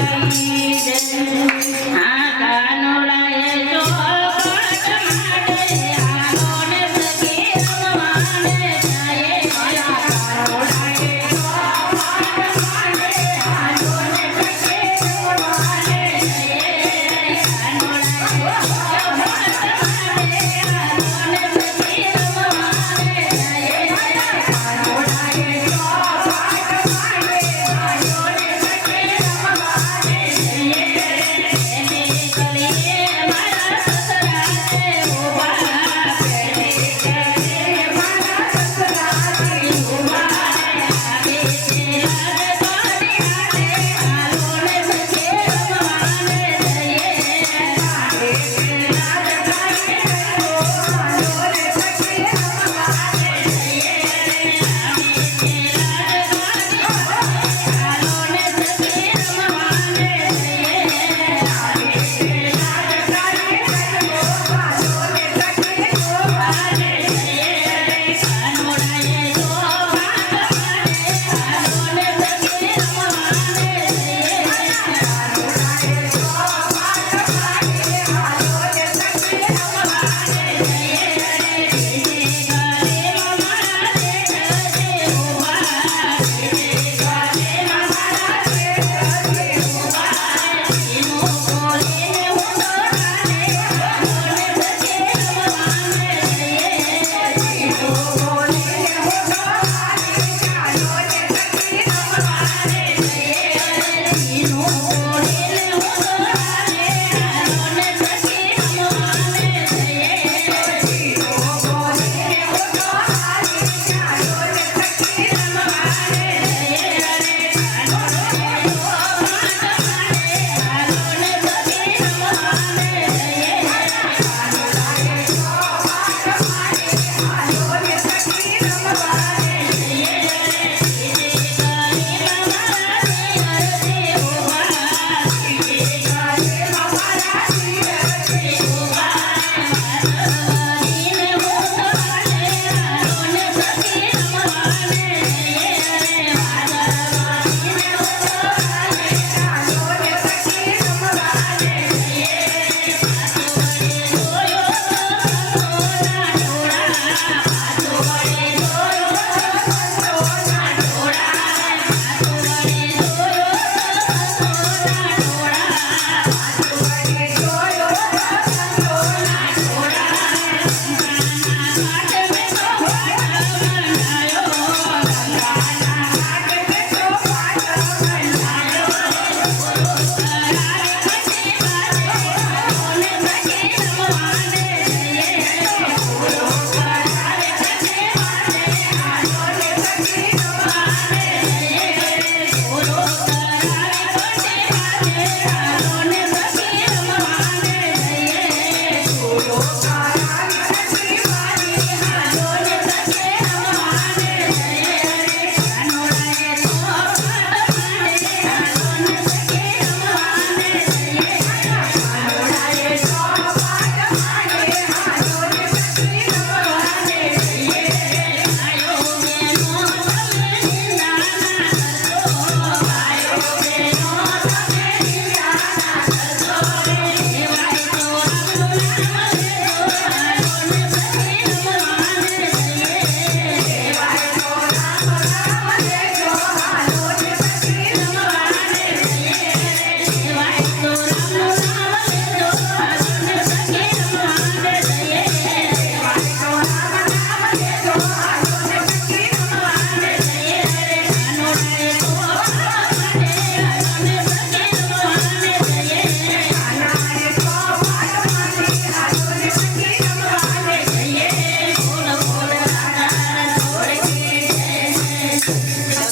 Yeah.